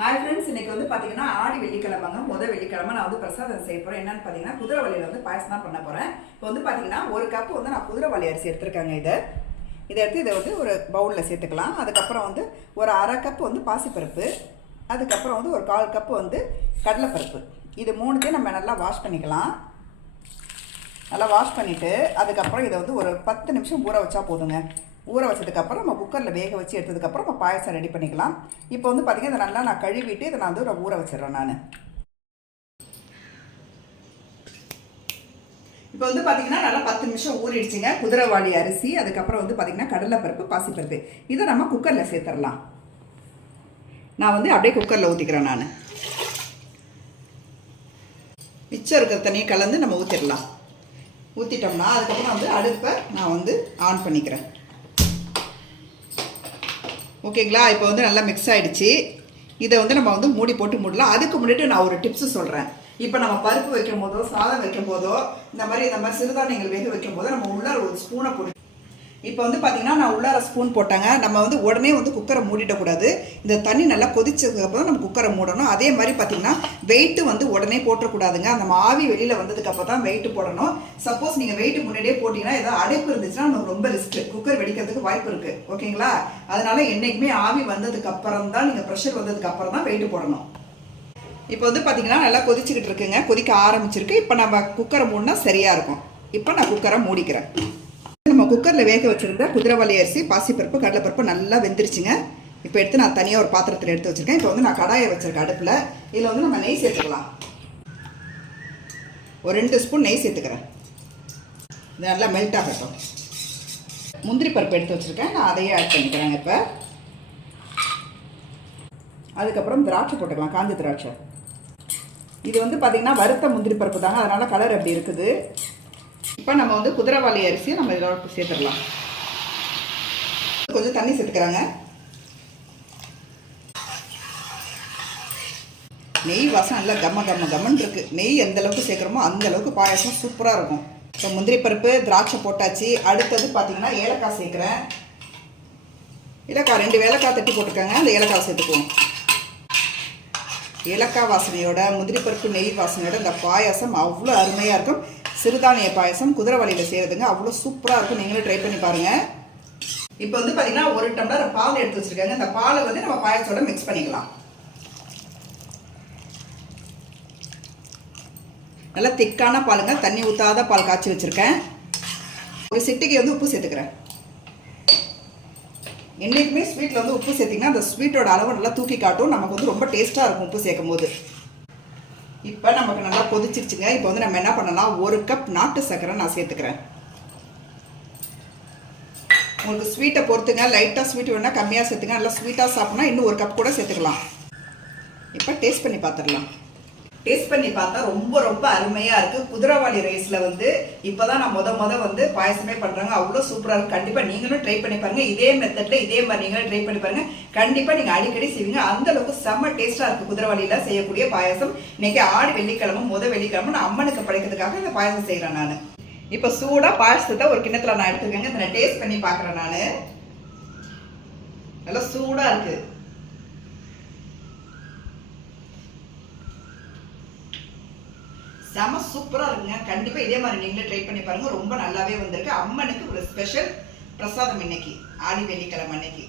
Hi friends, இன்னைக்கு வந்து பார்த்தீங்கன்னா ஆடி வெள்ளிக்கிழமைங்க. முதல் வெள்ளிக்கிழமை நான் வந்து பிரசாதம் செய்ய போகிறேன். என்னன்னு பார்த்தீங்கன்னா குதிரைவாளியில் வந்து பாயசம் தான் பண்ண போகிறேன். இப்போ வந்து பார்த்தீங்கன்னா ஒரு கப்பு வந்து நான் குதிரைவாளி அரிசி எடுத்துருக்காங்க. இதை எடுத்து இதை வந்து ஒரு பவுலில் சேர்த்துக்கலாம். அதுக்கப்புறம் வந்து ஒரு அரை கப்பு வந்து பாசிப்பருப்பு, அதுக்கப்புறம் வந்து ஒரு 1/4 கப்பு வந்து கடலைப்பருப்பு. இது மூணுத்தையும் நம்ம நல்லா வாஷ் பண்ணிக்கலாம். நல்லா வாஷ் பண்ணிவிட்டு அதுக்கப்புறம் இதை வந்து ஒரு 10 நிமிஷம் ஊற வச்சா போதுங்க. ஊற வச்சதுக்கப்புறம் நம்ம குக்கரில் வேக வச்சு எடுத்ததுக்கப்புறம் நம்ம பாயசம் ரெடி பண்ணிக்கலாம். இப்போ வந்து பார்த்திங்கன்னா இதை நல்லா நான் கழுவிட்டு இதை நான் வந்து ஊற வச்சிடறேன். நான் இப்போ வந்து பார்த்திங்கன்னா நல்லா 10 நிமிஷம் ஊறிடுச்சுங்க. குதிரைவாளி அரிசி, அதுக்கப்புறம் வந்து பார்த்திங்கன்னா கடலைப்பருப்பு, பாசிப்பருப்பு, இதை நம்ம குக்கரில் சேர்த்துடலாம். நான் வந்து அப்படியே குக்கரில் ஊற்றிக்கிறேன். நான் மிச்சம் இருக்கிற தண்ணியை கலந்து நம்ம ஊற்றிடலாம். ஊற்றிட்டோம்னா அதுக்கப்புறம் வந்து அடுப்பை நான் வந்து ஆன் பண்ணிக்கிறேன். ஓகேங்களா? இப்போ வந்து நல்லா மிக்ஸ் ஆகிடுச்சு. இதை வந்து நம்ம வந்து மூடி போட்டு மூடலாம். அதுக்கு முன்னாடி நான் ஒரு டிப்ஸு சொல்கிறேன். இப்போ நம்ம பருப்பு வைக்கும் போதோ சாதம் வைக்கும் போதோ இந்த மாதிரி சிறுதானியங்கள் வேக வைக்கும் போதோ நம்ம உள்ளார ஒரு ஸ்பூனை போட்டு, இப்போ வந்து பார்த்தீங்கன்னா நான் உள்ளார ஸ்பூன் போட்டாங்க. நம்ம வந்து உடனே வந்து குக்கரை மூடிடக்கூடாது. இந்த தண்ணி நல்லா கொதிச்சதுக்கப்புறம் நம்ம குக்கரை மூடணும். அதே மாதிரி பார்த்தீங்கன்னா வெயிட்டு வந்து உடனே போட்டக்கூடாதுங்க. அந்த ஆவி வெளியில் வந்ததுக்கப்புறம் தான் வெயிட்டு போடணும். சப்போஸ் நீங்கள் வெயிட்டு முன்னாடியே போட்டிங்கன்னா ஏதாவது அடைப்பு இருந்துச்சுன்னா நமக்கு ரொம்ப ரிஸ்க், குக்கர் வெடிக்கிறதுக்கு வாய்ப்பு இருக்குது. ஓகேங்களா? அதனால என்றைக்குமே ஆவி வந்ததுக்கப்புறம் தான், நீங்கள் ப்ரெஷர் வந்ததுக்கப்புறம் தான் வெயிட்டு போடணும். இப்போ வந்து பார்த்தீங்கன்னா நல்லா கொதிச்சுக்கிட்டு இருக்குங்க. கொதிக்க ஆரம்பிச்சிருக்கு. இப்போ நம்ம குக்கரை மூடினா சரியாக இருக்கும். இப்போ நான் குக்கரை மூடிக்கிறேன். நம்ம குக்கரில் வேக வச்சுருந்த குதிரைவாளி அரிசி, பாசிப்பருப்பு, கடலைப்பருப்பு நல்லா வெந்துருச்சுங்க. இப்போ எடுத்து நான் தனியாக ஒரு பாத்திரத்தில் எடுத்து வச்சுருக்கேன். இப்போ வந்து நான் கடாயை வச்சுருக்கேன் அடுப்பில். இதில் வந்து நம்ம நெய் சேர்த்துக்கலாம். ஒரு 2 ஸ்பூன் நெய் சேர்த்துக்கிறேன். இது நல்லா மெல்ட் ஆகட்டும். முந்திரி பருப்பு எடுத்து வச்சுருக்கேன், நான் அதையே ஆட் பண்ணிக்கிறேங்க. இப்போ அதுக்கப்புறம் திராட்சை போட்டுக்கலாம், காஞ்ச திராட்சை. இது வந்து பார்த்திங்கன்னா வறுத்த முந்திரி பருப்பு தாங்க, அதனால் கலர் அப்படி இருக்குது. இப்போ நம்ம வந்து குதிரைவாளி அரிசியை நம்ம இதோட சேர்த்துடலாம். கொஞ்சம் தண்ணி சேர்த்துக்கிறாங்க. நெய் வாசம் நல்லா கம்மன்னு இருக்குது. நெய் எந்த அளவுக்கு சேர்க்குறோமோ அந்த அளவுக்கு பாயாசம் சூப்பராக இருக்கும். இப்போ முந்திரி பருப்பு, திராட்சை போட்டாச்சு. அடுத்தது பார்த்திங்கன்னா ஏலக்காய் சேர்க்குறேன். ஏலக்காய் 2 ஏலக்காய் தட்டி போட்டுருக்காங்க. அந்த ஏலக்காய் சேர்த்துக்குவோம். ஏலக்காய் வாசனையோட, முந்திரி பருப்பு, நெய் வாசனையோட இந்த பாயாசம் அவ்வளோ அருமையாக இருக்கும். சிறுதானிய பாயசம் குதிரைவாளியில் செய்கிறதுங்க, அவ்வளோ சூப்பராக இருக்கும். நீங்களும் ட்ரை பண்ணி பாருங்கள். இப்போ வந்து பார்த்திங்கன்னா 1 டம்ளர் பால் எடுத்து வச்சுருக்காங்க. இந்த பாலை வந்து நம்ம பாயசத்தோட மிக்ஸ் பண்ணிக்கலாம். நல்லா திக்கான பாலுங்க, தண்ணி ஊற்றாத பால் காய்ச்சி வச்சுருக்கேன். ஒரு சிட்டிக்கு வந்து உப்பு சேர்த்துக்கிறேன். என்றைக்குமே ஸ்வீட்டில் வந்து உப்பு சேர்த்திங்கன்னா அந்த ஸ்வீட்டோட அளவு நல்லா தூக்கி காட்டும். நமக்கு வந்து ரொம்ப டேஸ்ட்டாக இருக்கும் உப்பு சேர்க்கும் போது. இப்போ நமக்கு நல்லா கொதிச்சிருச்சுங்க. இப்போ வந்து நம்ம என்ன பண்ணலாம், 1 கப் நாட்டு சர்க்கரை நான் சேர்த்துக்கிறேன். உங்களுக்கு ஸ்வீட்டை பொறுத்துங்க. லைட்டாக ஸ்வீட் வேணால் கம்மியாக சேர்த்துங்க. நல்லா ஸ்வீட்டாக சாப்பிட்னா இன்னும் 1 கப் கூட சேர்த்துக்கலாம். இப்போ டேஸ்ட் பண்ணி பார்த்துடலாம். டேஸ்ட் பண்ணி பார்த்தா ரொம்ப அருமையாக இருக்குது. குதிரைவாளி ரைஸில் வந்து இப்போ தான் நான் முத வந்து பாயசமே பண்ணுறாங்க. அவ்வளோ சூப்பராக இருக்குது. கண்டிப்பாக நீங்களும் ட்ரை பண்ணி பாருங்கள். இதே மெத்தடில் இதே மாதிரி நீங்களும் ட்ரை பண்ணி பாருங்கள். கண்டிப்பாக நீங்கள் அடிக்கடி செய்வீங்க. அந்தளவுக்கு செம்ம டேஸ்ட்டாக இருக்குது குதிரைவாளியில் செய்யக்கூடிய பாயசம். இன்றைக்கி ஆடி வெள்ளிக்கிழமை, முதல் வெள்ளிக்கிழமை நான் அம்மனுக்கு படைக்கிறதுக்காக இந்த பாயசம் செய்கிறேன். நான் இப்போ சூடாக பாயசத்தை ஒரு கிண்ணத்தில் நான் எடுத்துருக்கேங்க. இதை நான் டேஸ்ட் பண்ணி பார்க்குறேன். நான் நல்லா சூடாக இருக்குது. செம சூப்பராக இருக்குங்க. கண்டிப்பாக இதே மாதிரி நீங்களே ட்ரை பண்ணி பாருங்கள். ரொம்ப நல்லாவே வந்திருக்கு. அம்மனுக்கு ஒரு ஸ்பெஷல் பிரசாதம் இன்னைக்கு ஆடி வெள்ளிக்கிழமை அன்னைக்கு.